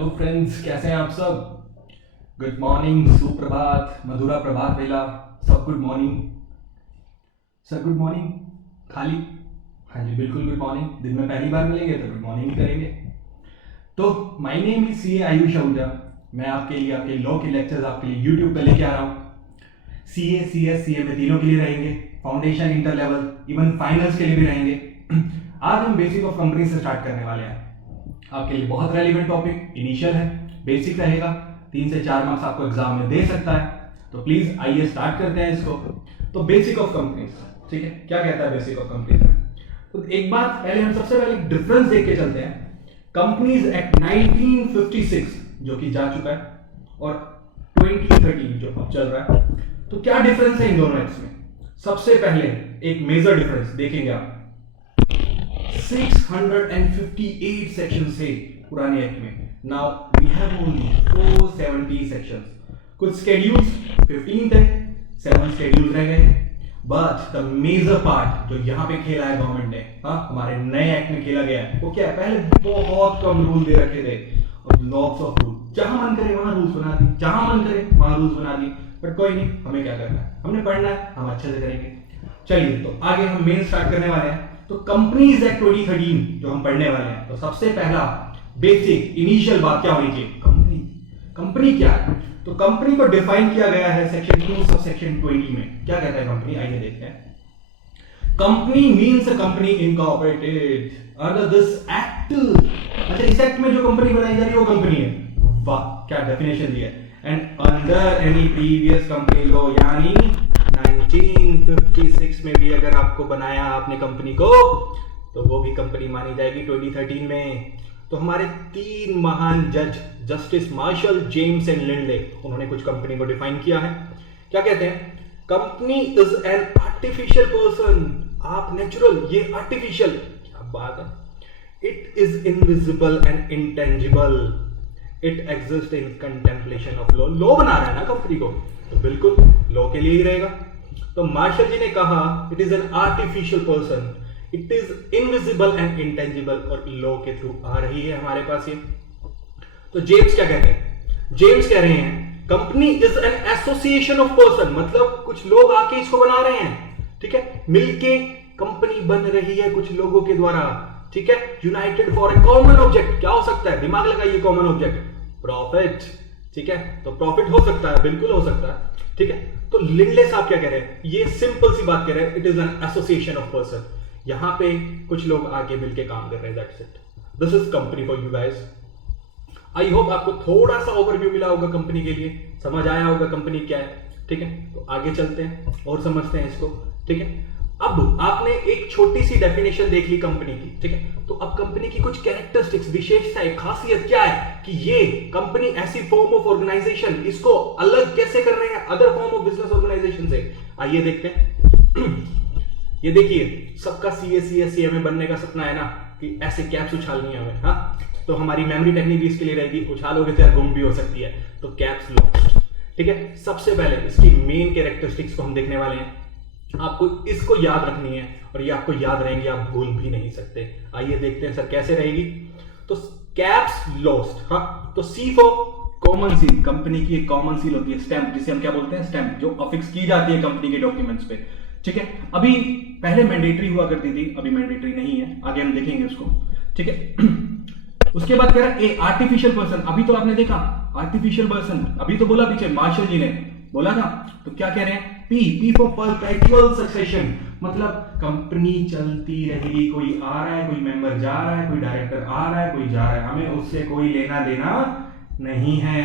Hello friends, कैसे हैं आप सब। गुड मॉर्निंग, सुप्रभात, मधुरा प्रभात वेला, सब good morning. Sir good morning खाली। हाँ जी बिल्कुल गुड मॉर्निंग। दिन में पहली बार मिलेंगे तो गुड मॉर्निंग करेंगे। तो माय नेम इज सी ए आयुष आहूजा। मैं आपके लिए आपके लॉ के लेक्चर्स आपके लिए यूट्यूब पे लेके आ रहा हूँ। सी ए सी एस सी ए में तीनों के लिए रहेंगे, foundation, inter level, even finals के लिए भी रहेंगे। आज हम बेसिक ऑफ कंपनी से स्टार्ट करने वाले हैं। आपके लिए बहुत रेलिवेंट टॉपिक, इनिशियल है, बेसिक रहेगा, 3 से 4 मार्क्स आपको एग्जाम में दे सकता है। तो प्लीज आइए स्टार्ट करते हैं इसको। तो बेसिक ऑफ कंपनीज, ठीक है, क्या कहता है बेसिक ऑफ कंपनीज में। तो एक बात पहले हम सबसे पहले डिफरेंस देख के चलते हैं। कंपनीज एक्ट 1956 जो कि जा चुका है और 2013 जो अब चल रहा है, तो क्या डिफरेंस है इन दोनों एक्ट्स में। सबसे पहले एक मेजर डिफरेंस देखेंगे आप, 658 सेक्शन से पुराने एक्ट में now we have only 470 sections. कुछ स्केड्यूल्स 15 थे, 7 स्केड्यूल्स रह गए। बट द मेजर पार्ट जो यहाँ पे खेला है गवर्नमेंट ने, हमारे नए एक्ट में खेला गया है, वो क्या है, पहले बहुत कम रूल दे रखे थे और लॉट्स ऑफ रूल, जहां मन करे वहां रूल्स बना दिए, जहां मन करे वहां रूल्स बना दिए। बट कोई नहीं, हमें क्या करना है, हमने पढ़ना है, हम अच्छे से करेंगे। चलिए तो आगे हम मेन स्टार्ट करने वाले हैं। तो कंपनीज एक्ट 2013 जो हम पढ़ने वाले हैं, तो सबसे पहला बेसिक इनिशियल बात क्या होनी चाहिए, कंपनी। कंपनी क्या है, तो कंपनी को डिफाइन किया गया है सेक्शन 2 सब सेक्शन 20 में। क्या कहता है कंपनी, आइए देखते हैं। Company means a company incorporated under this act. अच्छा, इस एक्ट में जो कंपनी बनाई जा रही है वो कंपनी है। वाह, क्या डेफिनेशन दी है। And under any previous company law, यानी 1956 में भी अगर आपको बनाया आपने कंपनी को, तो वो भी कंपनी मानी जाएगी 2013 में। तो हमारे 3 महान जज, justice Marshall, James and Lindley, उन्होंने कुछ कंपनी को डिफाइन किया है। क्या कहते हैं, company is an artificial person. आप नेचुरल, ये आर्टिफिशियल, क्या बात है। It is invisible and intangible, it exist in contemplation of law. Law बना रहा है ना कंपनी को, तो बिल्कुल लॉ के लिए ही रहेगा। तो मार्शल जी ने कहा it is an artificial person, it is invisible and intangible, और लॉ के थ्रू आ रही है हमारे पास ये। तो जेम्स क्या कहते हैं, जेम्स कह रहे हैं company is an association of person, मतलब कुछ लोग आके इसको बना रहे हैं, ठीक है, मिलके कंपनी बन रही है कुछ लोगों के द्वारा, ठीक है, United for a common object. क्या हो सकता है, दिमाग लगाइए, कॉमन ऑब्जेक्ट प्रॉफिट, ठीक है, तो प्रॉफिट हो सकता है, बिल्कुल हो सकता है, ठीक है। तो लिंडले साहब क्या कह रहे हैं, ये सिंपल सी बात कह रहे हैं, it is an association of person, यहां पे कुछ लोग आके मिलके काम कर रहे हैं, that's it, this is company for you guys. I hope आपको थोड़ा सा ओवरव्यू मिला होगा कंपनी के लिए, समझ आया होगा कंपनी क्या है, ठीक है। तो आगे चलते हैं और समझते हैं इसको, ठीक है। अब आपने एक छोटी सी डेफिनेशन देख ली कंपनी की, ठीक है। तो अब कंपनी की कुछ कैरेक्टरिस्टिक्स, विशेषताएं, खासियत क्या है कि ये कंपनी ऐसी फॉर्म ऑफ ऑर्गेनाइजेशन, इसको अलग कैसे कर रहे हैं other form of business organization से, आइए देखते हैं। ये देखिए, सबका सीए में बनने का सपना है ना, कि ऐसे कैप्स उछालनी है हमें, हाँ। तो हमारी मेमोरी टेक्निक भी इसके लिए रहेगी, उछालोगे तो यार गुम भी हो सकती है, तो कैप्स लॉस्ट, ठीक है। सबसे पहले इसकी मेन कैरेक्टरिस्टिक्स को हम देखने वाले हैं, आपको इसको याद रखनी है और ये आपको याद रहेंगी, आप भूल भी नहीं सकते। आइए देखते हैं सर कैसे रहेगी। तो कैप्स लॉस्ट, हाँ। तो सी फॉर कॉमन सील, कंपनी की एक कॉमन सील होती है, स्टैंप, जिसे हम क्या बोलते हैं, स्टैंप, जो अफिक्स की जाती है कंपनी के डॉक्यूमेंट्स पे, ठीक है। अभी पहले मैंडेटरी हुआ करती थी, अभी मैंडेटरी नहीं है, आगे हम देखेंगे उसको, ठीक है। उसके बाद कह रहा है ए आर्टिफिशियल पर्सन, अभी तो आपने देखा आर्टिफिशियल पर्सन, अभी तो बोला पीछे मार्शल जी ने बोला था, तो क्या कह रहे हैं, पी फॉर परपेचुअल सक्सेशन, मतलब कंपनी चलती रहेगी, कोई आ रहा है, कोई मेंबर जा रहा है, कोई डायरेक्टर आ रहा है, कोई जा रहा है, हमें उससे कोई लेना देना नहीं है।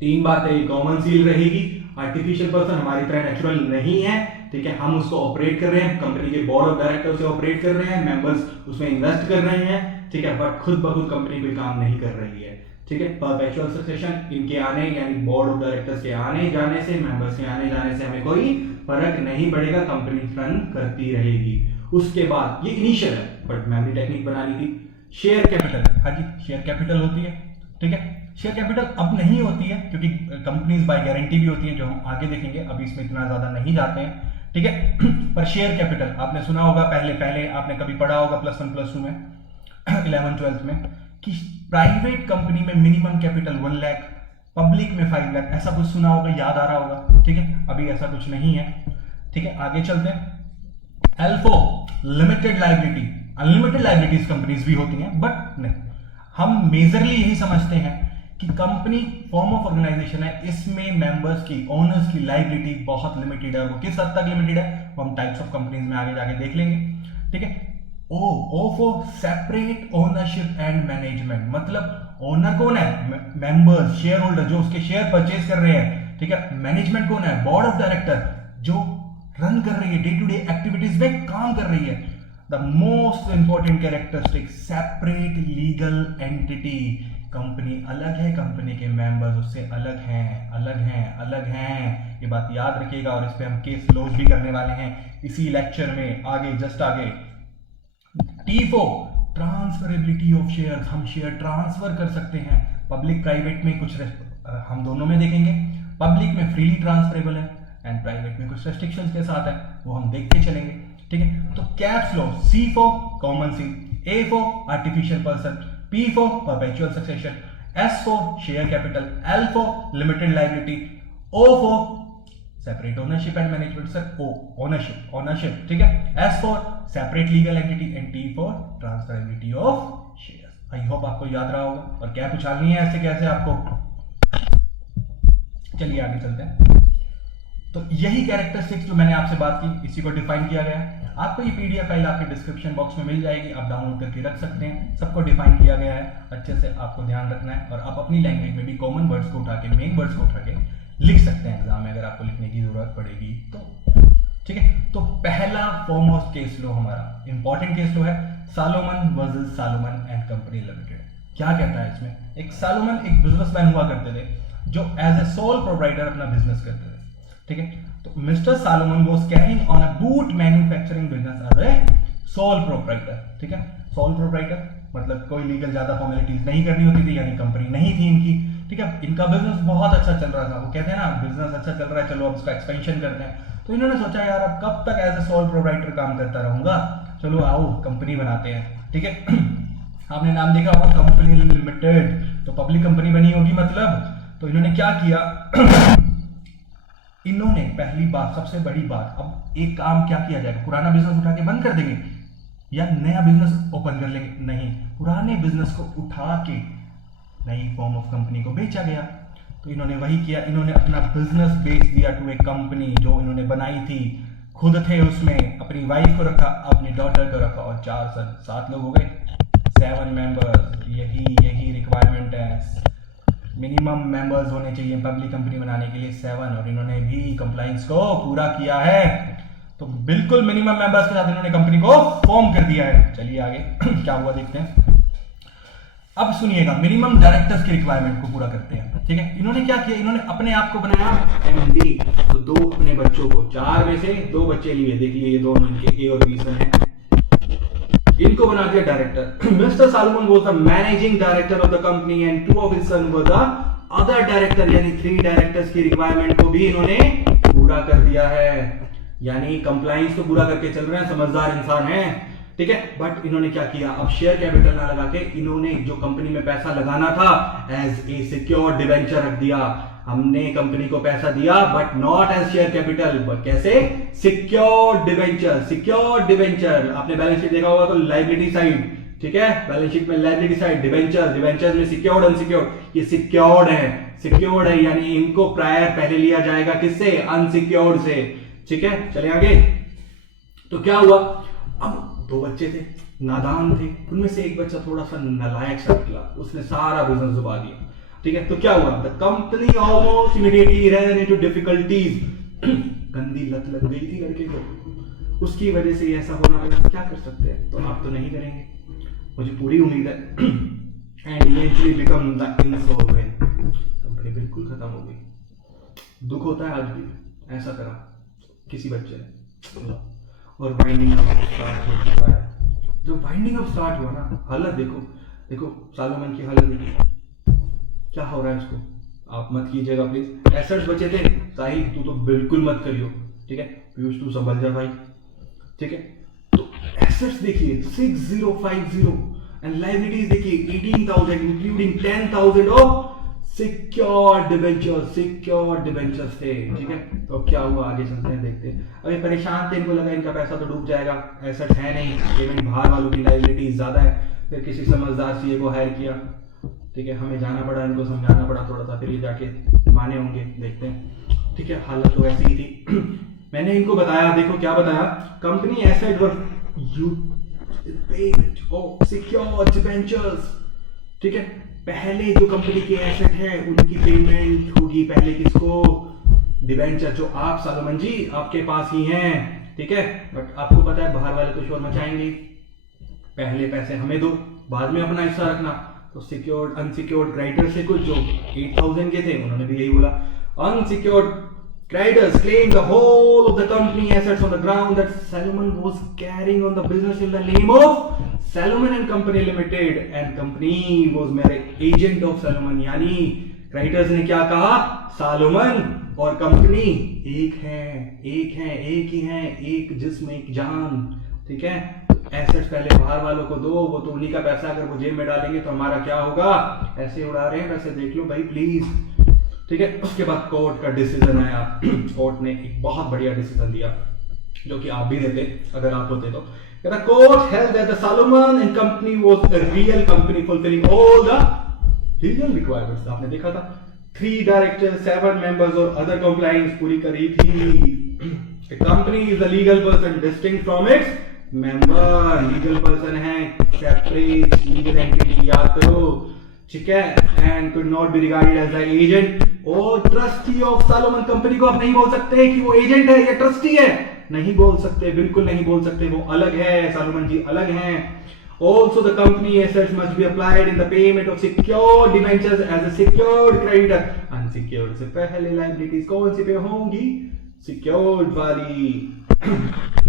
3 बातें, कॉमन सील रहेगी, आर्टिफिशियल पर्सन हमारी तरह नेचुरल नहीं है, ठीक है, हम उसको ऑपरेट कर रहे हैं, कंपनी के बोर्ड ऑफ डायरेक्टर से ऑपरेट कर रहे हैं, मेंबर्स उसमें इन्वेस्ट कर रहे हैं, ठीक है, बट खुद ब खुद कंपनी कोई काम नहीं कर रही है, ठीक है। परपेचुअल सक्सेशन, इनके आने यानी बोर्ड ऑफ डायरेक्टर्स के आने जाने से, मेंबर्स के आने जाने से हमें कोई फर्क नहीं पड़ेगा, कंपनी रन करती रहेगी। उसके बाद ये इनिशियल है, बट मेमोरी टेक्निक बनानी थी। शेयर कैपिटल, हाँ जी, शेयर कैपिटल होती है, ठीक है। शेयर कैपिटल अब नहीं होती है क्योंकि कंपनीज बाय गारंटी भी होती है, जो हम आगे देखेंगे, अभी इसमें इतना ज्यादा नहीं जाते हैं, ठीक है। पर शेयर कैपिटल आपने सुना होगा, पहले आपने कभी पढ़ा होगा +1 +2 में, 11th 12th में, कि प्राइवेट कंपनी में मिनिमम कैपिटल 1 लाख, पब्लिक में 5 लाख, ऐसा कुछ सुना होगा, याद आ रहा होगा, ठीक है। अभी ऐसा कुछ नहीं है, ठीक है। आगे चलते हैं। Also limited liability, unlimited liabilities companies भी होती हैं, बट नहीं, हम मेजरली यही समझते हैं कि कंपनी फॉर्म ऑफ ऑर्गेनाइजेशन है, इसमें मेंबर्स की, ओनर्स की लाइबिलिटी बहुत लिमिटेड है। वो किस हद तक लिमिटेड है वो हम टाइप्स ऑफ कंपनीज में आगे जाके देख लेंगे, ठीक है। O for separate ownership and management, मतलब ओनर कौन है, मेंबर्स, शेयर होल्डर जो उसके शेयर परचेज कर रहे हैं, ठीक है। मैनेजमेंट कौन है, बोर्ड ऑफ डायरेक्टर जो रन कर रही है, डे टू डे एक्टिविटीज में काम कर रही है। The most important characteristic, separate legal entity, company अलग है, कंपनी के मेंबर्स उससे अलग हैं, अलग हैं, अलग हैं। ये बात याद रखिएगा और इस पे हम केस लॉज भी करने वाले हैं इसी लेक्चर में, आगे जस्ट आगे। T4 ट्रांसफरेबिलिटी ऑफ शेयर्स, हम शेयर ट्रांसफर कर सकते हैं। पब्लिक प्राइवेट में कुछ हम दोनों में देखेंगे, पब्लिक में फ्रीली ट्रांसफरेबल है एंड प्राइवेट में कुछ रेस्ट्रिक्शंस के साथ है, वो हम देखते चलेंगे, ठीक है। तो caps law, C for common seal, A for artificial person, P for perpetual succession, S for share capital, L for limited liability, O for separate ownership and management, sir O ownership, ठीक है। S for separate legal entity and T for transferability of shares. I hope आपको याद रहा होगा और क्या कुछ आनी है ऐसे कैसे आपको। चलिए आगे चलते हैं। तो यही कैरेक्टरिस्टिक्स जो मैंने आपसे बात की, इसी को डिफाइन किया गया है। आपको ये पीडीएफ फाइल आपके डिस्क्रिप्शन बॉक्स में मिल जाएगी, आप डाउनलोड करके रख सकते हैं। सबको डिफाइन किया गया है, अच्छे से आपको ध्यान रखना है और आप अपनी लैंग्वेज में भी कॉमन वर्ड्स को उठा के, मेन वर्ड्स को उठा के लिख सकते हैं एग्जाम में, अगर आपको लिखने की जरूरत पड़ेगी तो, ठीक है। तो पहला फॉर्म ऑफ केस लो हमारा इंपॉर्टेंट केस लो है Salomon versus Salomon and company limited. क्या कहता है इसमें, एक सालोमन एक बिजनेसमैन हुआ करते थे जो एज ए सोल प्रोप्राइटर अपना बिजनेस करते थे, ठीक है। तो mister Salomon was carrying on a boot manufacturing business as a sole proprietor, ठीक है। सोल प्रोप्राइटर मतलब कोई लीगल ज्यादा फॉर्मेलिटीज नहीं करनी होती थी, यानी कंपनी नहीं थी इनकी, ठीक है। इनका बिजनेस बहुत अच्छा चल रहा था, वो कहते हैं ना बिजनेस अच्छा चल रहा है, चलो अब इसका एक्सपेंशन करते हैं। तो इन्होंने सोचा यार अब कब तक एज ए सोल प्रोप्राइटर काम करता रहूंगा, चलो आओ कंपनी बनाते हैं, ठीक है। आपने नाम देखा होगा कंपनी लिमिटेड, तो पब्लिक कंपनी बनी होगी मतलब। तो इन्होंने क्या किया इन्होंने पहली बात, सबसे बड़ी बात, अब एक काम क्या किया जाएगा, पुराना बिजनेस उठा के बंद कर देंगे या नया बिजनेस ओपन कर लेंगे, नहीं, पुराने बिजनेस को उठा के नई फॉर्म ऑफ कंपनी को बेचा गया। तो इन्होंने वही किया, इन्होंने अपना बिजनेस बेच दिया टू ए कंपनी जो इन्होंने बनाई थी, खुद थे उसमें, अपनी वाइफ को रखा, अपनी डॉटर को रखा और 7 लोग हो गए, 7 मेंबर्स। यही रिक्वायरमेंट है, मिनिमम मेंबर्स होने चाहिए पब्लिक कंपनी बनाने के लिए 7, और इन्होंने भी कंप्लायंस को पूरा किया है। तो बिल्कुल मिनिमम मेंबर्स के साथ इन्होंने कंपनी को फॉर्म कर दिया है। चलिए आगे क्या हुआ देखते हैं। अब सुनिएगा, मिनिमम डायरेक्टर्स की रिक्वायरमेंट को पूरा करते हैं, ठीक है। इन्होंने क्या किया, इन्होंने अपने आप को बनाया एमडी, तो 2 अपने बच्चों को, 4 में से 2 बच्चे लिए, देखिए ये दोनों इनके ए और बी सन है, इनको बना दिया director. Mister Salomon was the managing director of the company and 2 of his son were the other director, यानी 3 डायरेक्टर्स की रिक्वायरमेंट को भी इन्होंने पूरा कर दिया है, यानी कंप्लायंस तो पूरा करके चल रहे हैं, समझदार इंसान है, ठीक है। बट इन्होंने क्या किया, अब शेयर कैपिटल ना लगा के इन्होंने जो कंपनी में पैसा लगाना था एज ए सिक्योर्ड डिवेंचर रख दिया। हमने कंपनी को पैसा दिया but not as share capital, but कैसे, सिक्योर्ड डिवेंचर। सिक्योर्ड डिवेंचर आपने बैलेंस शीट देखा होगा तो लायबिलिटी साइड, ठीक है, बैलेंस शीट में लायबिलिटी साइड डिवेंचर, डिवेंचर में सिक्योर्ड अनसिक्योर्ड, ये सिक्योर्ड है, सिक्योर्ड है यानी इनको प्रायर पहले लिया जाएगा किससे, अनसिक्योर्ड से, ठीक है। चले आगे। तो क्या हुआ, अब 2 बच्चे थे, नादान थे, उनमें से एक बच्चा थोड़ा सा नालायक सा निकला, उसने सारा बिजनेस डुबा दिया, ठीक है। तो क्या हुआ, the company almost immediately run into difficulties. गंदी लत लग गई थी लड़के को, उसकी वजह से ऐसा होना लगा, क्या कर सकते हैं, तो आप तो नहीं करेंगे, मुझे पूरी उम्मीद है। And eventually become the insolvent, company बिल्कुल खत्म हो गई। दुख होता है आज भी, ऐसा करा किसी बच्चे ने। और वाइंडिंग अप स्टार्ट हो चुका है। जब वाइंडिंग अप स्टार्ट हुआ ना, हालत देखो सालोमन की हालत देखो, क्या हो रहा है इसको, आप मत कीजिएगा प्लीज। एसेट्स बचे थे, साहिल तू तो बिल्कुल मत करियो, ठीक है, पीयूष तू संभल जा भाई, ठीक है। तो एसेट्स देखिए 6050, एंड लाइबिलिटीज देखिए 18,000 इंक्लूडिंग 10,000 ऑफ सिक्योर्ड डिबेंचर्स थे। ठीक है, तो क्या हुआ आगे चलते हैं, देखते हैं। अभी परेशान थे, इनको लगा इनका पैसा तो डूब जाएगा, एसेट है नहीं, पेमेंट बाहर वालों की लाइबिलिटीज ज्यादा है। फिर किसी समझदार सीए को हायर किया। ठीक है, हमें जाना पड़ा, इनको समझाना पड़ा थोड़ा सा, फिर ये जाके माने होंगे, देखते हैं। ठीक है, हालत तो ऐसी ही थी। मैंने इनको बताया, देखो क्या बताया, कंपनी एसेट वर सिक्योर्ड डिबेंचर्स। ठीक है, पहले जो कंपनी के एसेट है उनकी पेमेंट होगी पहले किसको, डिबेंचर, जो आप सालोमन जी आपके पास ही हैं। ठीक है, बट आपको पता है बाहर वाले तो शोर मचाएंगे, पहले पैसे हमें दो, बाद में अपना हिस्सा रखना। तो सिक्योर्ड अनसिक्योर्ड क्रेडिटर से कुछ जो 8,000 के थे उन्होंने भी यही बोला, unsecured creditors claimed the whole of the company assets on the ground that Salomon was carrying on the business in the name of Salomon and Company Limited and company was mere agent of Salomon। यानी creditors ने क्या कहा, Salomon और company एक ही है, एक जिस्म एक जान। ठीक है, एसेट्स पहले बाहर वालों को दो, वो तो उन्हीं का पैसा, अगर वो जेब में डालेंगे तो हमारा क्या होगा, ऐसे उड़ा रहे हैं पैसे, देख लो भाई प्लीज। ठीक है, उसके बाद कोर्ट का डिसीजन आया। कोर्ट ने एक बहुत बढ़िया डिसीजन दिया, जो कि आप भी देते अगर आप होते तो। कहता court held that the Salomon and company was a real company fulfilling all the legal requirements। आपने देखा था 3 डायरेक्टर्स 7 मेंबर्स और अदर कंप्लायंस पूरी करी थी। The company is a legal person distinct from its member। Legal person है, separate legal entity, याद करो। ठीक है, and could not be regarded as a agent और ट्रस्टी ऑफ सालोमन। कंपनी को आप नहीं बोल सकते कि वो एजेंट है या ट्रस्टी है, नहीं बोल सकते, बिल्कुल नहीं बोल सकते, वो अलग है, सालोमन जी अलग हैं। Also the company assets must be applied in the payment of secured debentures as a secured creditor। Unsecured से पहले liabilities कौन सी पे होंगी, secured वाली।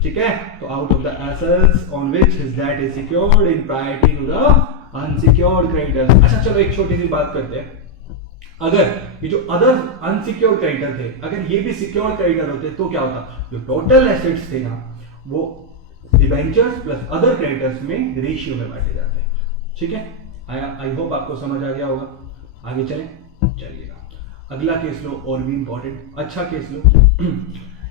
ठीक है, तो out of the assets on which his debt is secured in priority to the unsecured creditors। अच्छा चलो एक छोटी सी बात करते हैं, अगर ये जो अदर अनसिक्योर्ड क्रेडिटर थे, अगर ये भी सिक्योर्ड क्रेडिटर होते तो क्या होता, जो टोटल एसेट्स थे ना वो डिबेंचर्स प्लस अदर क्रेडिटर्स में रेशियो में बांटे जाते हैं। ठीक है, आई होप आपको समझ आ गया होगा। आगे चलें, चलिएगा अगला केस लो, और भी इंपॉर्टेंट, अच्छा केस लो।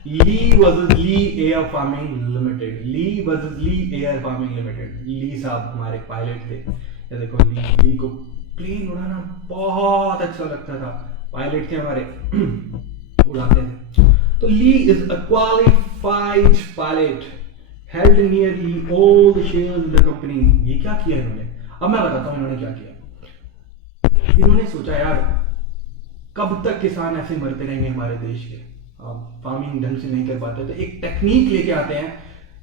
ली versus Lee air farming limited. ली versus Lee air farming limited. ली साहब हमारे पायलट थे, ये देखो ली को प्लेन उड़ाना बहुत अच्छा लगता था, पायलट थे हमारे, उड़ाते थे। तो Lee is a qualified pilot held nearly all the shares in the company. ये क्या किया इन्होंने, अब मैं बताता हूं इन्होंने क्या किया। इन्होंने सोचा यार कब तक किसान ऐसे मरते रहेंगे हमारे देश के, फार्मिंग ढंग से नहीं कर पाते, तो एक टेक्निक लेके आते हैं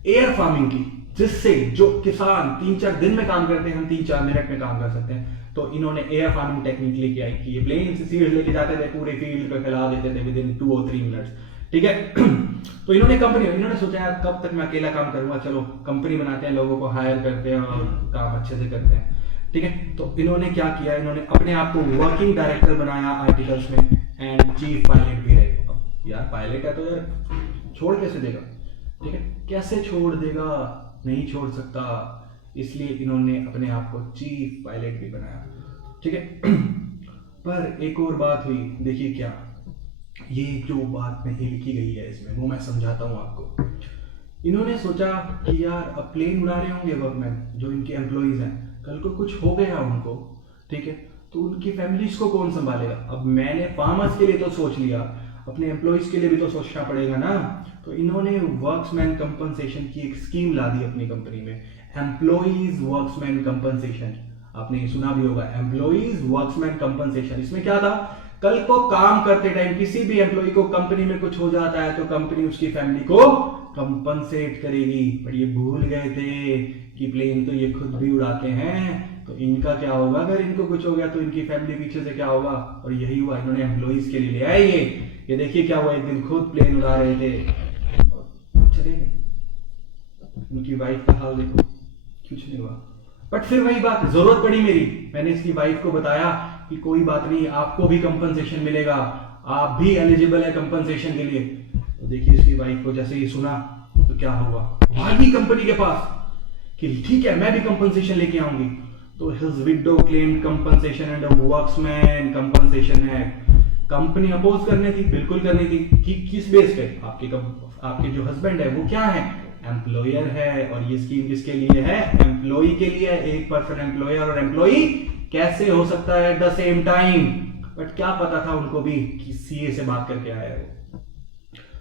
एयर फार्मिंग की, जिससे जो किसान 3-4 दिन में काम करते हैं हम 3-4 मिनट में काम कर सकते हैं। तो इन्होंने एयर फार्मिंग टेक्निक लेके आई कि ये प्लेन से सीड्स लेके जाते थे, पूरे फील्ड पे फैला देते थे विद इन 2 और 3 मिनट्स। ठीक है, तो इन्होंने सोचा यार कब तक मैं अकेला काम करूंगा, चलो कंपनी बनाते हैं, लोगों को हायर करते हैं और काम अच्छे से करते हैं। ठीक है, तो इन्होंने क्या किया, इन्होंने अपने आप को वर्किंग डायरेक्टर बनाया आर्टिकल्स में एंड चीफ पायलट भी रहे। यार पायलट है तो यार छोड़ कैसे देगा, ठीक है, कैसे छोड़ देगा, नहीं छोड़ सकता, इसलिए इन्होंने अपने आप को चीफ पायलट भी बनाया। ठीक है, पर एक और बात हुई, देखिए क्या, ये जो बात नहीं लिखी गई है इसमें वो मैं समझाता हूँ आपको। इन्होंने सोचा कि यार अब प्लेन उड़ा रहे होंगे वर्कमैन, जो इनके एम्प्लॉइज हैं, कल को कुछ हो गया उनको, ठीक है, तो उनकी फैमिलीज को कौन संभालेगा। अब मैंने फार्मर्स के लिए तो सोच लिया, अपने एम्प्लॉइज के लिए भी तो सोचना पड़ेगा ना। तो इन्होंने वर्क्समैन कंपनसेशन की एक स्कीम ला दी अपनी कंपनी में, एम्प्लॉइज वर्क्समैन कंपनसेशन। आपने सुना भी होगा, एम्प्लॉइज वर्क्समैन कंपनसेशन। इसमें क्या था, कल को काम करते टाइम किसी भी एम्प्लॉय को कंपनी में कुछ हो जाता है तो कंपनी उसकी फैमिली को कंपनसेट करेगी। पर ये भूल गए थे कि प्लेन तो ये खुद भी उड़ाते हैं, तो इनका क्या होगा अगर इनको कुछ हो गया तो इनकी फैमिली पीछे से क्या होगा। और यही हुआ, इन्होंने एम्प्लॉइज के लिए ले आए ये देखिए क्या हुआ, एक दिन खुद प्लेन उड़ा रहे थे, चले गए। उनकी वाइफ का हाल देखो, कुछ नहीं हुआ। बट फिर वही बात, जरूरत पड़ी मेरी, मैंने इसकी वाइफ को बताया कि कोई बात नहीं, आपको भी कंपनसेशन मिलेगा, आप भी एलिजिबल है कंपनसेशन के लिए। तो देखिए इसकी वाइफ को जैसे ही सुना तो क्या हुआ, भागी कंपनी के पास कि ठीक है मैं भी कंपनसेशन लेके आऊंगी, तो his widow claim compensation and workmen compensation act. Company oppose करनी थी, बिल्कुल करनी थी, कि किस बेस पे? आपके जो हस्बैंड है वो क्या है? एम्प्लॉयर है, और ये स्कीम किसके लिए है? एम्प्लॉय के लिए। एक पर्सन एम्प्लॉयर और एम्प्लॉय कैसे हो सकता है at the same time? But क्या पता था उनको भी कि सीए से बात करके आया है वो।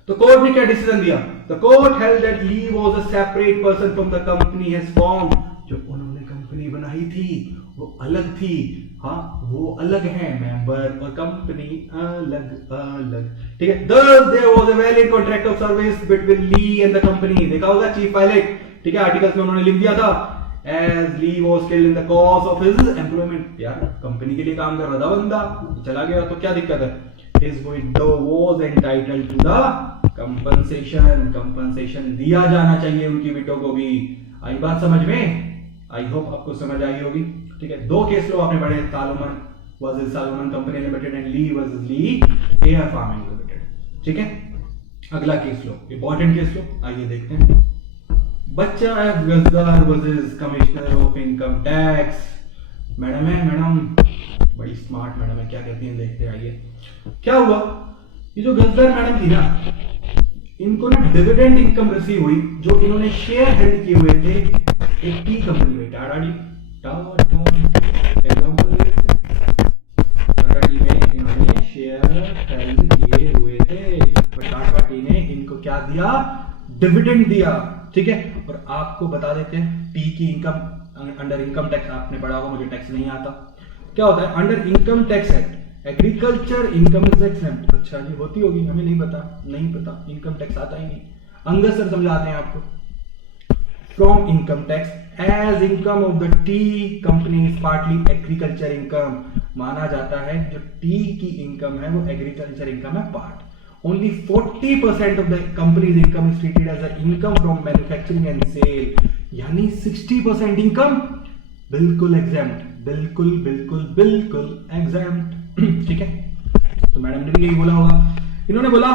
तो कोर्ट ने क्या डिसीजन दिया? The court held that Lee was a separate person from the company has formed. जो उन्होंने कंपनी बनाई थी वो अलग थी। हाँ, वो अलग है, मेंबर और कंपनी अलग अलग, ठीक है। Thus there was a valid contract of service between Lee and the company। देखा होगा चीफ पायलट, ठीक है, आर्टिकल्स में उन्होंने लिख दिया था as Lee was killed in the course of his employment। यार कंपनी के लिए काम कर रहा था बंदा, चला गया तो क्या दिक्कत है? His widow was entitled to the compensation। Compensation दिया जाना चाहिए उनकी विडो को भी। आई बात समझ में? आई होप आपको समझ आई होगी, ठीक है। दो केस लो आपने पढ़े, Salomon versus Salomon company limited and Lee versus Lee air farming limited, ठीक है। अगला case law, important case law, आइए देखते हैं। Bachha F Guzdar versus commissioner of income tax. Madam है, मैडम बड़ी स्मार्ट मैडम है, क्या कहती हैं देखते हैं, आइए। क्या हुआ? ये जो गजदार मैडम थी ना, इनको ना डिविडेंड इनकम रिसीव हुई, जो इन्होंने शेयर होल्ड किए हुए थे एक टी कंपनी में, टाटा टी में इन्होंने शेयर होल्ड किए हुए थे, और टाटा टी ने इनको क्या दिया? डिविडेंड दिया, ठीक है। और आपको बता देते हैं टी की इनकम अंडर इनकम टैक्स, आपने पढ़ा होगा, मुझे टैक्स नहीं आता। क्या होता है under income tax act? Agriculture income is exempt. अच्छा जी, होती होगी, हमें नहीं पता, इनकम टैक्स आता ही नहीं। अंगद सर समझाते हैं आपको। From income tax as income of the tea company is partly agriculture income. माना जाता है जो टी की इनकम है वो एग्रीकल्चर इनकम है part. Only 40% of the company's income is treated as an income from manufacturing and sale। यानी 60% income बिल्कुल एग्जैम्प्ट, बिल्कुल एग्जैम्प्ट, ठीक है। तो मैडम ने भी यही बोला होगा। इन्होंने बोला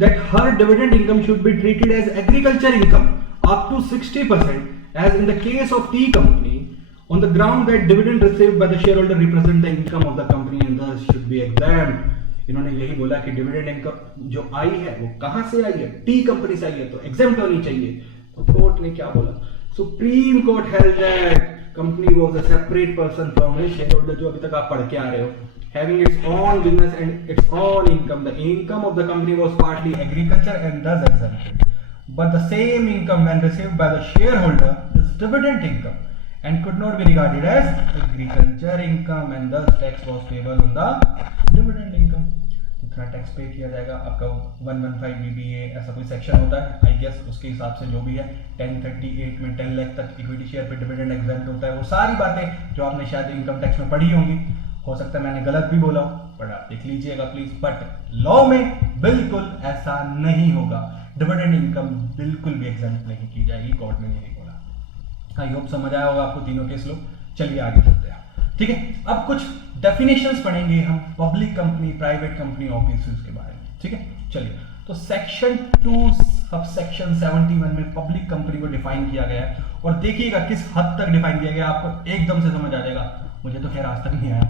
that her dividend income should be treated as agriculture income up to 60% as in the case of tea company on the ground that dividend received by the shareholder represent the income of the company and thus should be exempt। इन्होंने यही बोला कि dividend income जो आई है वो कहां से आई है? टी कंपनी से आई है, तो एग्जेम्प्ट होनी चाहिए। तो कोर्ट ने क्या बोला? Supreme court held that company was a separate person from his shareholder, जो अभी तक आप पढ़ के आ रहे हो, having its own business and its own income। The income of the company was partly agriculture and thus exempted, but the same income when received by the shareholder is dividend income and could not be regarded as agriculture income and thus tax was payable on the dividend income। इतना tax पे किया जाएगा आपका 115 BBA ऐसा कोई section होता है, I guess उसके हिसाब से जो भी है 1038 में 10 लाख तक इक्विटी शेयर पे डिविडेंड एग्जेम्प्ट होता है। वो सारी बातें जो आपने शायद इनकम टैक्स में पढ़ी होंगी, हो सकता है मैंने गलत भी बोला हो, पर आप देख लीजिएगा प्लीज। बट लॉ में बिल्कुल ऐसा नहीं होगा, डिविडेंड इनकम बिल्कुल भी एग्जेम्प्ट नहीं की जाएगी, कोर्ट ने यही बोला। आई होप समझ आया होगा आपको तीनों केस लो। चलिए आगे चलते हैं, ठीक है। अब कुछ डेफिनेशंस पढ़ेंगे हम public company, private company, officers के बारे में, ठीक है। चलिए, तो सेक्शन 2 सब सेक्शन 71 में पब्लिक कंपनी को डिफाइन किया गया है, और देखिएगा किस हद तक डिफाइन किया गया, आपको एकदम से समझ आ जाएगा। मुझे तो खैर आज तक नहीं आया।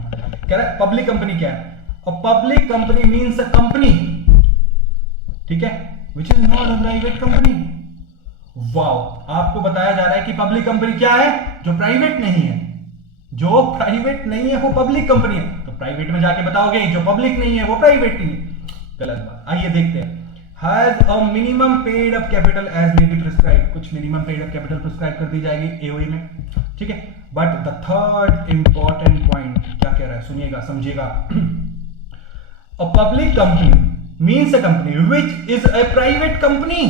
कह रहा है पब्लिक कंपनी क्या है? अ public company means a company, ठीक है, which is not a private company. Wow, आपको बताया जा रहा है कि पब्लिक कंपनी क्या है? जो प्राइवेट नहीं है। जो प्राइवेट नहीं है वो पब्लिक कंपनी है। तो प्राइवेट में जाके बताओगे जो पब्लिक नहीं है वो प्राइवेट नहीं है, गलत बात। आइए देखते हैं। Has a minimum paid up capital as may be prescribe. कुछ minimum paid up capital prescribe कर दी जाएगी एओई में, ठीक है। But the third important point क्या कह रहा है, सुनिएगा, समझिएगा। A public company means a company which is a private company.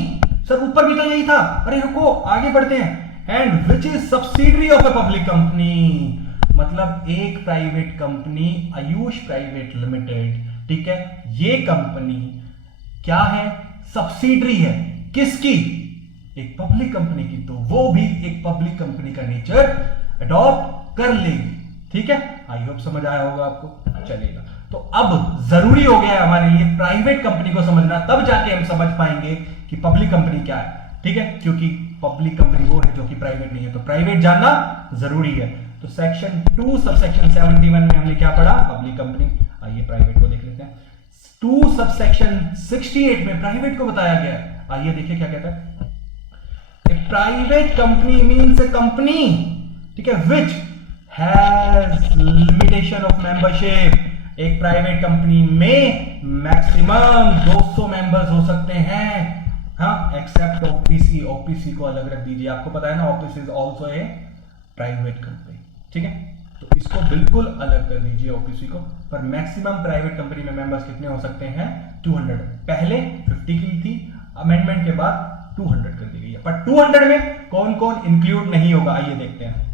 Sir ऊपर भी तो यही था, अरे रुको आगे बढ़ते हैं। And which is subsidiary of a public company, मतलब एक private company Ayush private limited, ठीक है, ये कंपनी क्या है? सब्सिडरी है। किसकी? एक पब्लिक कंपनी की। तो वो भी एक पब्लिक कंपनी का नेचर अडॉप्ट कर लेगी, ठीक है। आई होप समझ आया होगा आपको। चलेगा, तो अब जरूरी हो गया है हमारे लिए प्राइवेट कंपनी को समझना, तब जाके हम समझ पाएंगे कि पब्लिक कंपनी क्या है, ठीक है। क्योंकि पब्लिक कंपनी वो है जो कि प्राइवेट नहीं है, तो प्राइवेट जानना जरूरी है। तो सेक्शन 2 सबसेक्शन 71 में हमने क्या पढ़ा? Public company. आइए प्राइवेट को देख लेते हैं। 2 सबसेक्शन 68 में प्राइवेट को बताया गया है। आइए देखिए क्या कहता है। ए प्राइवेट कंपनी मींस ए कंपनी, ठीक है, which has limitation of membership. एक प्राइवेट कंपनी में मैक्सिमम 200 मेंबर्स हो सकते हैं, हाँ, एक्सेप्ट ओपीसी। ओपीसी को अलग रख दीजिए, आपको पता है ना, OPC is also a private company, ठीक है। तो इसको बिल्कुल अलग कर दीजिए ओपीसी को। पर मैक्सिमम प्राइवेट कंपनी में मेंबर्स कितने हो सकते हैं? 200। पहले 50 की थी, अमेंडमेंट के बाद 200 कर दी गई है। पर 200 में कौन कौन इंक्लूड नहीं होगा? आइए देखते हैं।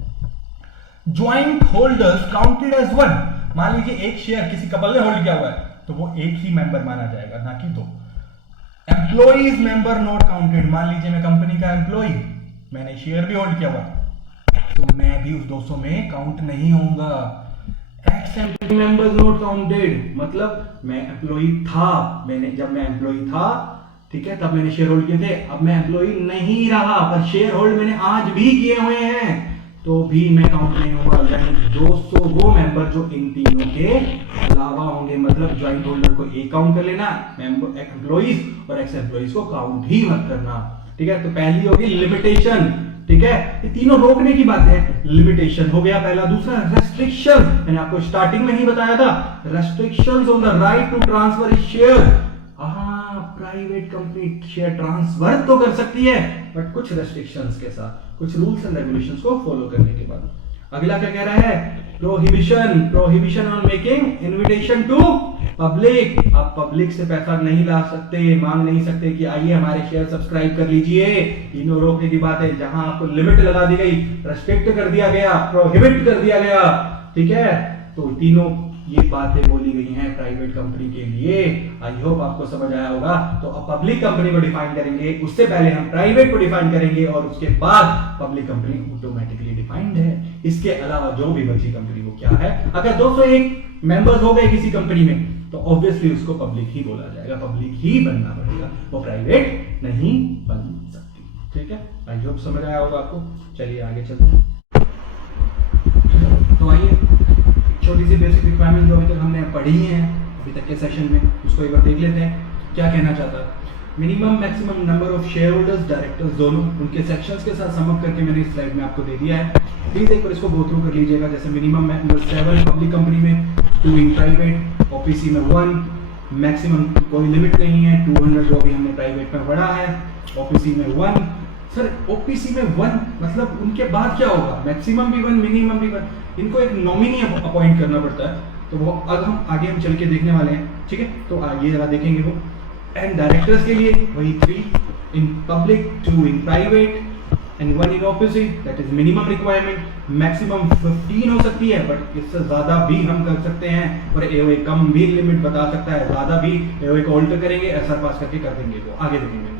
Joint holders counted as one. मान लीजिए एक शेयर किसी कपल ने होल्ड किया हुआ है, तो वो एक ही मेंबर माना जाएगा, ना कि 2। Employees member not counted. मान लीजिए मैं कंपनी का एम्प्लॉय, मैंने शेयर भी होल्ड किया हुआ, तो मैं भी उस 200 में काउंट नहीं होऊंगा। Ex employee members not counted, मतलब मैं एम्प्लॉय था, जब मैं एम्प्लॉय था, ठीक है, तब मैंने शेयर होल्ड किए थे। अब मैं एम्प्लॉय नहीं रहा, पर शेयर होल्ड मैंने आज भी किए हुए हैं, तो भी मैं काउंट नहीं होगा। यानी 200 वो मेंबर जो इन तीनों के अलावा होंगे, मतलब ज्वाइंट होल्डर को एक काउंट कर लेना, मेंबर एम्प्लॉइज और एक्स एम्प्लॉइज को काउंट ही मत करना, ठीक है। तो पहली होगी लिमिटेशन, ठीक है, ये तीनों रोकने की बात है। लिमिटेशन हो गया पहला। दूसरा रेस्ट्रिक्शन, मैंने आपको स्टार्टिंग में ही बताया था, restrictions on the right to transfer share. Private company share transfer तो कर सकती है, बट कुछ रेस्ट्रिक्शंस के साथ, कुछ रूल्स एंड रेगुलेशंस को फॉलो करने के बाद। अगला क्या कह रहा है? Prohibition on making invitation to public. आप पब्लिक से पैसा नहीं ला सकते, मांग नहीं सकते कि आइए हमारे शेयर सब्सक्राइब कर लीजिए। तीनों रोकने की बात है। जहां आपको लिमिट लगा दी गई, रेस्ट्रिक्ट कर दिया गया, प्रोहिबिट कर दिया गया, ठीक है, तो तीनों ये बातें बोली गई हैं प्राइवेट कंपनी के लिए। आई होप आपको समझ आया होगा। तो अब पब्लिक कंपनी को डिफाइन करेंगे, उससे पहले हम प्राइवेट को डिफाइन करेंगे, और उसके बाद पब्लिक कंपनी ऑटोमेटिकली डिफाइंड है। इसके अलावा जो भी बची कंपनी वो क्या है? अगर 201 मेंबर्स हो गए किसी कंपनी में, तो ऑब्वियसली उसको पब्लिक ही बोला जाएगा, पब्लिक ही बनना पड़ेगा, वो प्राइवेट नहीं बन सकती, ठीक है। आई होप समझ आया होगा आपको। चलिए आगे चलते हैं। तो आइए छोटी सी बेसिक रिक्वायरमेंट जो अभी तक हमने पढ़ी हैं अभी तक के सेशन में, उसको एक बार देख लेते हैं क्या कहना चाहता है। Minimum maximum number of share holders, directors दोनों, उनके सेक्शंस के साथ सम अप करके मैंने इस स्लाइड में आपको दे दिया है। प्लीज एक बार इसको गो थ्रू कर लीजिएगा। जैसे मिनिमम नंबर 7 पब्लिक कंपनी में, 2 इन प्राइवेट, ओपीसी में 1, मैक्सिमम कोई लिमिट नहीं है, 200 जो भी हमने प्राइवेट में पढ़ा है, ओपीसी में 1। सर ओपीसी में 1 मतलब उनके बाद क्या होगा? मैक्सिमम भी 1, मिनिमम भी 1। इनको एक नॉमिनी अपॉइंट करना पड़ता है, तो वो आगे हम चल के देखने वाले हैं, ठीक है। तो आगे जरा देखेंगे वो। एंड डायरेक्टर्स के लिए वही 3 in public, 2 in private and 1 in OPC, that is minimum requirement. Maximum 15 हो सकती है, बट इससे ज्यादा भी हम कर सकते हैं, और एओए कम भी लिमिट बता सकता है, ज्यादा भी एओए को ऑल्टर करेंगे, एसआर पास करके कर देंगे, वो आगे देखेंगे,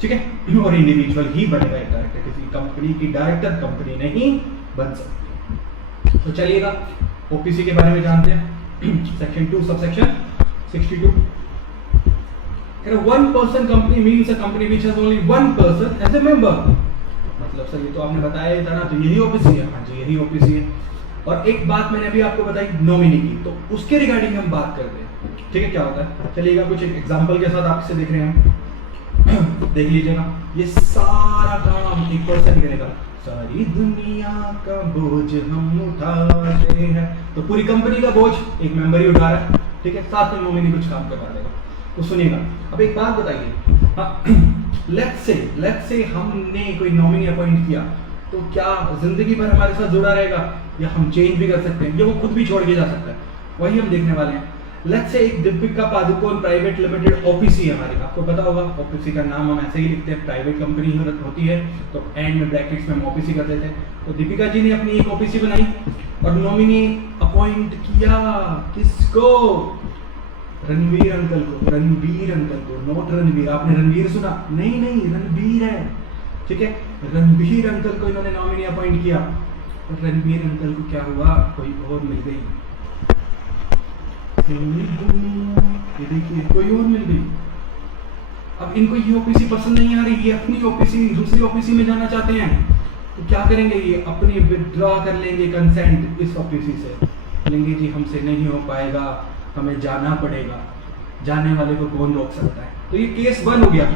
ठीक है। और इंडिविजुअल ही बनेगा एक डायरेक्टर, किसी कंपनी की डायरेक्टर कंपनी नहीं बन सकती। तो चलिएगा ओपीसी के बारे में जानते हैं। Section 2 subsection 62। One person company means a company which has only one person as a member. मतलब सर ये तो आपने बताया ही था ना, तो यही ओपीसी है। हाँ जी, यही ओपीसी है। और एक बात मैंने अभी आपको बताई नॉमिनी की, तो उसके रिगार्डिंग हम बात करते हैं, ठीक है। क्या होता है चलिएगा, कुछ एक एग्जांपल के साथ आपसे देख रहे हैं, देख लीजिएगा। ये सारा काम एक पर्सन करेगा, सारी दुनिया का बोझ हम उठाते हैं, तो पूरी कंपनी का बोझ एक मेंबर ही उठा रहा है, ठीक है। साथ में नॉमिनी कुछ काम करवा देगा। तो सुनिएगा, अब एक बात बताइए, लेट्स से हमने कोई नॉमिनी अपॉइंट किया, तो क्या जिंदगी भर हमारे साथ जुड़ा रहेगा, या हम चेंज भी कर सकते हैं, या वो खुद भी छोड़ के जा सकता है? वही हम देखने वाले हैं। लेट्स से एक Deepika Padukone private limited OPC है हमारी, आपको पता होगा ओपीसी का नाम हम ऐसे ही लिखते हैं, प्राइवेट कंपनी होती है, तो एंड में ब्रैकेट्स में हम ओपीसी कर देते हैं। तो दीपिका जी ने अपनी एक ओपीसी बनाई और नॉमिनी अपॉइंट किया, किसको? रणवीर अंकल को। रणवीर अंकल को, नॉट रणवीर। आपने रणवीर सुना? नहीं, रणवीर है, ठीक है। रणवीर अंकल को इन्होंने नॉमिनी अपॉइंट किया, और रणवीर अंकल को क्या हुआ? कोई और मिल गई, ये देखिए कोई और मिल गई। अब इनको ये ओपीसी पसंद नहीं आ रही, ये अपनी ओपीसी दूसरी ओपीसी में जाना चाहते हैं, तो क्या करेंगे, ये अपनी विड्रॉ कर लेंगे कंसेंट इस ओपीसी से, बोलेंगे जी हमसे नहीं हो पाएगा, हमें जाना पड़ेगा, जाने वाले को कौन रोक सकता है। तो ये केस 1 हो गया।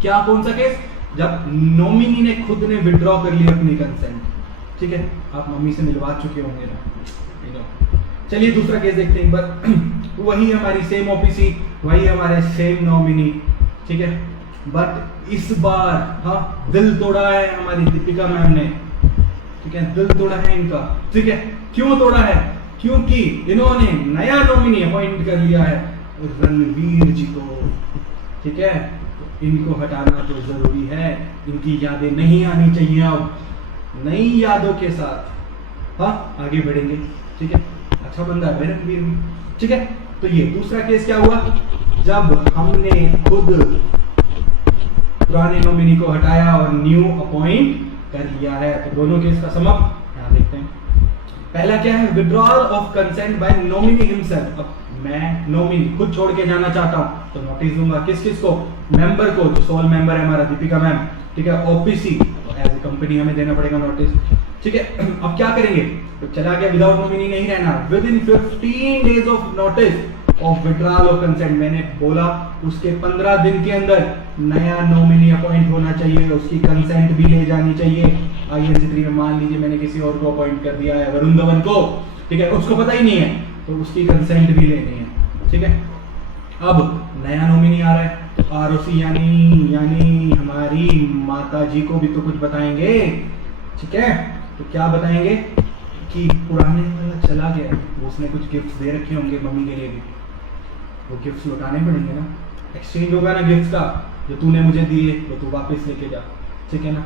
क्या कौन सा केस, जब नॉमिनी ने खुद ने विड्रॉ कर ली अपनी कंसेंट, ठीक है, आप मम्मी से मिलवा चुके होंगे ना। चलिए दूसरा केस देखते हैं एक बार। वही हमारी सेम ओपीसी, वही हमारे सेम नॉमिनी, ठीक है, बट इस बार हाँ दिल तोड़ा है हमारी दीपिका मैम ने, ठीक है, दिल तोड़ा है इनका, ठीक है। क्यों तोड़ा है, क्योंकि इन्होंने नया नॉमिनी अपॉइंट कर लिया है रणवीर जी को, ठीक है, तो इनको हटाना तो जरूरी है, इनकी यादें नहीं आनी चाहिए, अब नई यादों के साथ हाँ आगे बढ़ेंगे, ठीक है। अच्छा बंदा है रणवीर भी, ठीक है। तो ये दूसरा केस क्या हुआ, जब हमने खुद पुराने नॉमिनी को हटाया और न्यू अपॉइंट कर लिया है। तो दोनों केस का सम अप यहाँ देखते हैं। पहला क्या है, withdrawal of consent by nominee himself. अब मैं नॉमिनी खुद छोड़ के जाना चाहता हूँ तो नोटिस दूंगा, किस किस को, मेंबर को, जो सोल मेंबर है हमारा दीपिका मैम, ठीक है, ओपीसी एज ए कंपनी हमें देना पड़ेगा नोटिस, ठीक है। अब क्या करेंगे, तो चला गया विदाउट नॉमिनी नहीं रहना, with in 15 days of notice of withdrawal of consent, मैंने बोला उसके 15 दिन के अंदर नया नॉमिनी अपॉइंट होना चाहिए, उसकी कंसेंट भी ले जानी चाहिए। INC3 में मान लीजिए मैंने किसी और को अपॉइंट कर दिया है, वरुण धवन को, ठीक है, उसको पता ही नहीं है, तो उसकी कंसेंट भी लेनी है, ठीक है। अब नया नॉमिनी आ रहा है, तो ROC यानी हमारी माता जी को भी तो कुछ बताएंगे, ठीक है। तो क्या बताएंगे कि पुराने वाला चला गया, उसने कुछ गिफ्ट्स दे रखे होंगे मम्मी के लिए भी, वो गिफ्ट्स लौटाने पड़ेंगे ना, एक्सचेंज होगा ना गिफ्ट्स का, जो तूने मुझे दिए वो तू वापस लेके जा, ठीक है ना।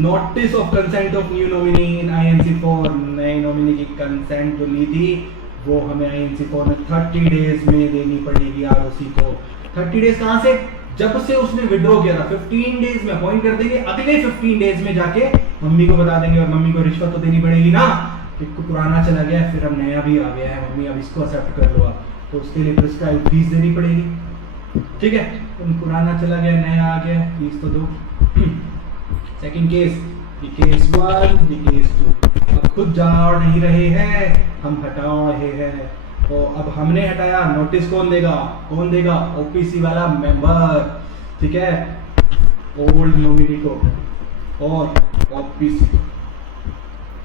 Notice of consent of new nominee in INC4, नए नॉमिनी की कंसेंट जो ली थी वो हमें INC4 में 30 डेज में देनी पड़ेगी ROC को। 30 डेज कहां से, जब से उसने विड्रॉ किया था, 15 डेज में अपॉइंट कर देंगे, अगले 15 डेज में जाके मम्मी को बता देंगे, और मम्मी को रिश्वत तो देनी पड़ेगी ना, कि पुराना चला गया है, फिर अब नया भी आ गया है, मम्मी अब इसको एक्सेप्ट कर लो आप, तो उसके लिए प्रिस्क्राइब फीस देनी पड़ेगी, ठीक है। पुराना चला गया, नया आ गया, फीस तो दो। सेकंड केस, केस 1, केस 2, अब खुद जा नहीं रहे हैं, हम हटा रहे हैं, तो अब हमने हटाया, नोटिस कौन देगा, ओपीसी वाला मेंबर, ठीक है, ओल्ड नॉमिनी को और ओपीसी।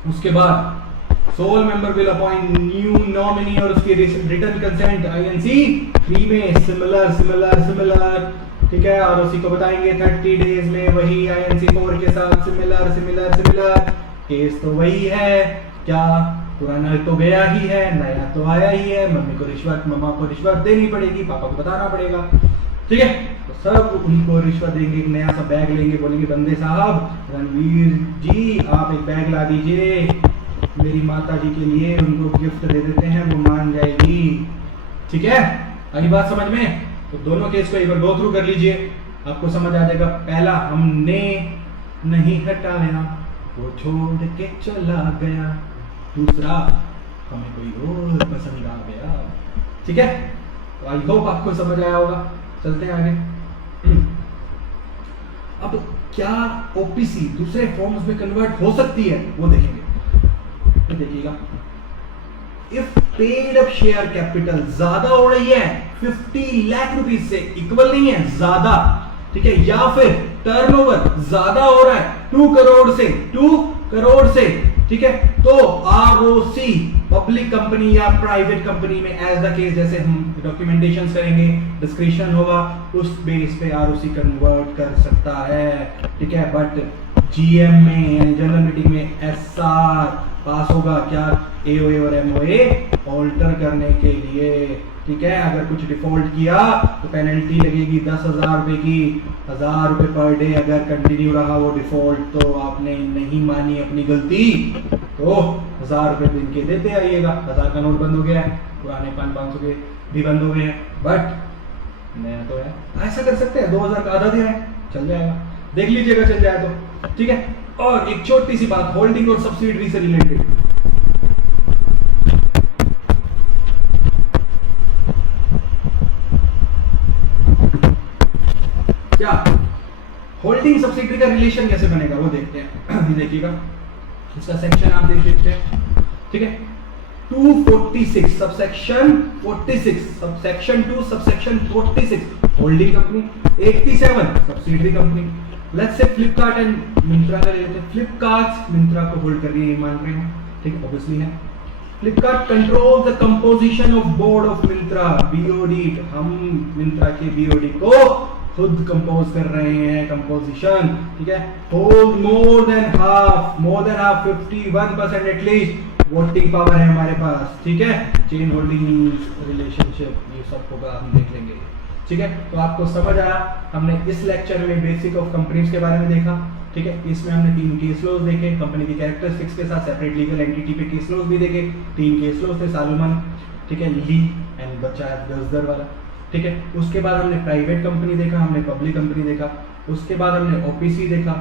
उसके बाद sole member will appoint new nominee और उसकी रिटर्न कंसेंट INC3 में सिमिलर, ठीक है। ROC को बताएंगे 30 डेज में, वही INC4 के साथ सिमिलर। केस तो वही है, क्या पुराना तो गया ही है, नया तो आया ही है, मम्मा को रिश्वत देनी पड़ेगी, पापा को बताना पड़ेगा, ठीक है। तो सब उनको रिश्वत देंगे, एक नया सा बैग लेंगे, बोलेंगे बंदे साहब रणवीर जी आप एक बैग ला दीजिए मेरी माता जी के लिए, उनको गिफ्ट दे देते हैं, वो मान जाएगी, ठीक है। अगली बात समझ में, तो दोनों केस को एक बार गो थ्रू कर लीजिए, आपको समझ आ जाएगा। पहला, हमने नहीं हटाया, वो छोड़ के चला गया। दूसरा, हमें कोई और पसंद आ गया, ठीक है। तो आई होप आपको समझ आया होगा। चलते हैं आगे। अब क्या ओपीसी दूसरे फॉर्म्स में कन्वर्ट हो सकती है, वो देखेंगे। तो देखिएगा, if paid up share capital ज्यादा हो रही है 50 लाख रुपीस से, इक्वल नहीं है, ज्यादा, ठीक है, या फिर टर्नओवर ज्यादा हो रहा है 2 करोड़ से, ठीक है, तो ROC पब्लिक कंपनी या प्राइवेट कंपनी में एज द केस, जैसे हम डॉक्यूमेंटेशन करेंगे, डिस्क्रिप्शन होगा, उस बेस पे ROC कन्वर्ट कर सकता है, ठीक है। बट GM में यानी जनरल मीटिंग में SR पास होगा, क्या, AOA और MOA ऑल्टर करने के लिए, ठीक है। अगर कुछ डिफॉल्ट किया तो पेनल्टी लगेगी 10,000 रुपए की, 1,000 रुपए पर डे। अगर कंटिन्यू रहा वो डिफॉल्ट, तो आपने नहीं मानी अपनी गलती, तो 1,000 रुपए दिन के देते आइएगा। 1,000 का नोट बंद हो गया है, पुराने 500 के भी बंद हो गए हैं, बट नया तो है, ऐसा कर सकते हैं। 2,000 का आधा दिया है, चल जाएगा, देख लीजिएगा चल जाए तो, ठीक है। और एक छोटी सी बात होल्डिंग और सब्सिडरी से रिलेटेड, क्या होल्डिंग सब्सिडियरी का रिलेशन कैसे बनेगा वो देखते हैं। ये देखिएगा इसका सेक्शन आप देख सकते हैं, ठीक है। 246 subsection 46 subsection 2 subsection 46 holding company, 87 subsidiary company. Let's say Flipkart and Myntra का ले लेते हैं। फ्लिपकार्ट मिंत्रा को होल्ड कर रही है, मान रहे हैं, ठीक है, ऑब्वियसली है। Flipkart control the composition of board of Myntra, BOD. हम मिंत्रा के बीओडी को खुद कंपोज कर रहे हैं, कंपोजिशन, ठीक है। Hold more than half 51% at least voting power है हमारे पास, ठीक है। चेन होल्डिंग रिलेशनशिप ये सब होगा, हम देख लेंगे, ठीक है। तो आपको समझ आया, हमने इस लेक्चर में बेसिक ऑफ कंपनीज के बारे में देखा, ठीक है। इसमें हमने 3 केस लॉज देखे, कंपनी की कैरेक्टरिस्टिक्स के साथ सेपरेट लीगल एंटिटी पे केस लॉज भी देखे। 3 केस लॉज थे, सालोमन, ठीक है, ली एंड बच्चा गजदर वाला, ठीक है। उसके बाद हमने प्राइवेट कंपनी देखा, हमने पब्लिक कंपनी देखा, उसके बाद हमने ओपीसी देखा,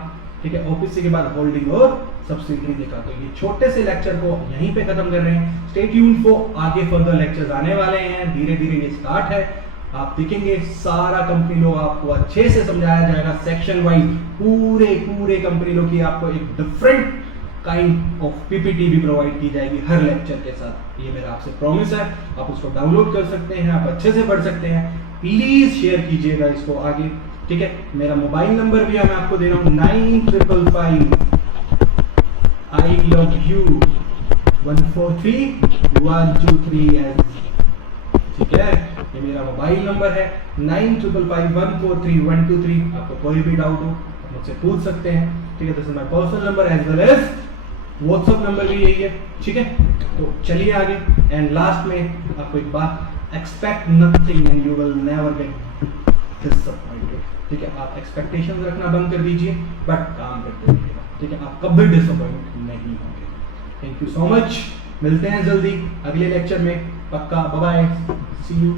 ठीक है। ओपीसी के बाद होल्डिंग और सब्सिडियरी देखा। तो ये छोटे से लेक्चर को यहीं पे खत्म कर रहे हैं। स्टे ट्यून्ड फॉर आगे फर्दर लेक्चर्स आने वाले हैं, धीरे धीरे ये स्टार्ट है। आप देखेंगे सारा कंपनी लो आपको अच्छे से समझाया जाएगा, सेक्शन वाइज पूरे कंपनी लो की आपको एक डिफरेंट काइंड ऑफ पीपीटी भी प्रोवाइड की जाएगी हर लेक्चर के साथ। ये मेरा आपसे प्रॉमिस है, आप उसको डाउनलोड कर सकते हैं, आप अच्छे से पढ़ सकते हैं। प्लीज शेयर कीजिएगा इसको आगे, ठीक है। मेरा मोबाइल नंबर भी मैं आपको दे रहा हूँ 9555 I love you 143123, ठीक है। ये मेरा मोबाइल नंबर है 9555143123। आपको कोई भी डाउट हो आप मुझसे पूछ सकते हैं, ठीक है। This is my personal number as well as WhatsApp number भी यही है, ठीक है। तो चलिए आगे। एंड लास्ट में आपको एक बात, expect nothing and you will never get disappointed, ठीक है। आप एक्सपेक्टेशंस रखना बंद कर दीजिए, बट काम करते रहिएगा, ठीक है। आप कभी डिसअपॉइंट नहीं होंगे। थैंक यू सो मच, मिलते हैं जल्दी अगले लेक्चर में, पक्का। Bye bye, see you.